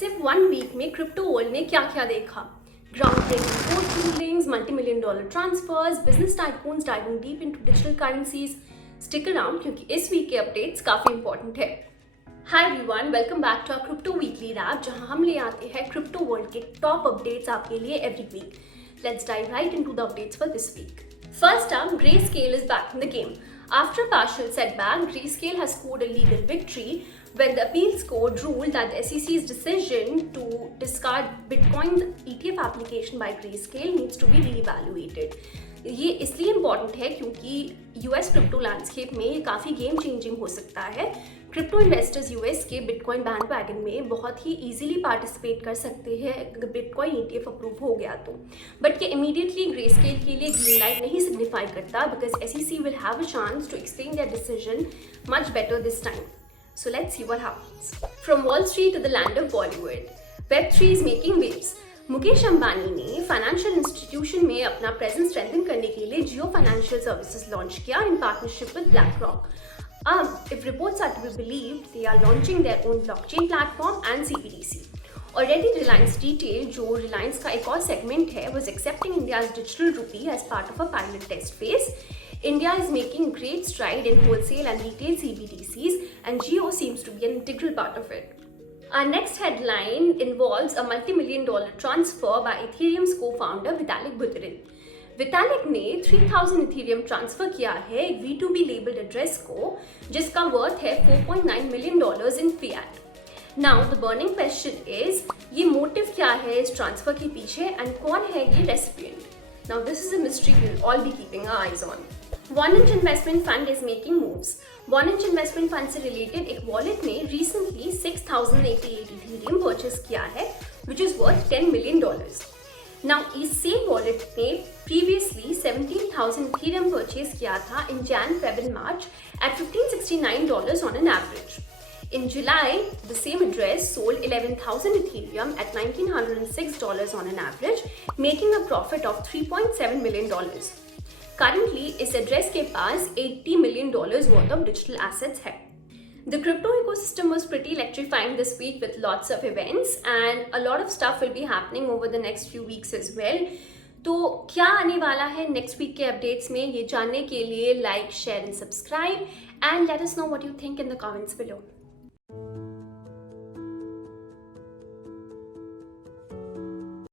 सिर्फ 1 वीक में crypto world ने क्या क्या देखा। Groundbreaking court rulings, multi million dollar transfers, business tycoons diving deep into digital currencies. Stick around क्योंकि इस वीक के अपडेट्स काफी इंपॉर्टेंट है। Hi everyone, welcome back to our crypto weekly wrap, जहां हम ले आते हैं क्रिप्टो वर्ल्ड के टॉप अपडेट्स आपके लिए every week. Let's dive right into the updates for this week. First up, Grayscale is back in the game. After a partial setback, Grayscale has scored a legal victory when the appeals court ruled that the SEC's decision to discard Bitcoin's ETF application by Grayscale needs to be reevaluated. ये इसलिए इम्पॉर्टेंट है क्योंकि US crypto landscape में ये काफ़ी game changing हो सकता है। क्रिप्टो इन्वेस्टर्स यूएस के बिटकॉइन बैंडवैगन में बहुत ही इजीली पार्टिसिपेट कर सकते हैं अगर बिटकॉइन ईटीएफ अप्रूव हो गया तो, बट ये इमीडिएटली ग्रेस्केल के लिए ग्रीन लाइट नहीं सिग्निफाई करता because SEC will have a chance to explain their decision much better this time. So let's see what happens. From Wall Street to the land of Bollywood, Web3 is making waves. Mukesh अंबानी ने financial institution में अपना presence strengthen करने के लिए जियो financial services launch किया in partnership with BlackRock. If reports are to be believed, they are launching their own blockchain platform and CBDC. Already Reliance Retail, जो Reliance का एक और segment है, was accepting India's digital rupee as part of a pilot test phase. India is making great stride in wholesale and retail CBDCs, and Jio seems to be an integral part of it. Our next headline involves a multi-million dollar transfer by Ethereum's co-founder Vitalik Buterin. Vitalik ने 3000 Ethereum transfer किया है एक V2B labelled address को, जिसका वर्थ है $4.9 million in fiat. Now the burning question is, ये मोटिव क्या है इस ट्रांसफर के पीछे एंड कौन है ये recipient? Now this is a mystery we'll all be keeping our eyes on. One Inch Investment Fund is making moves. One Inch Investment Fund से रिलेटेड एक वॉलेट ने recently 6088 Ethereum परचेस किया है, which is worth $10 million. Now इस same wallet ने previously 17,000 Ethereum purchase किया था in Jan, Feb and March at $1569 on an average. In July, the same address sold 11,000 Ethereum at $1,906 on an average, making a profit of $3.7 million. Currently, इस एड्रेस के पास $80 million worth of digital assets है. The crypto ecosystem was pretty electrifying this week with lots of events and a lot of stuff will be happening over the next few weeks as well. तो क्या आने वाला है next week के अपडेट्स में, ये जानने के लिए like, share and subscribe and let us know what you think in the comments below.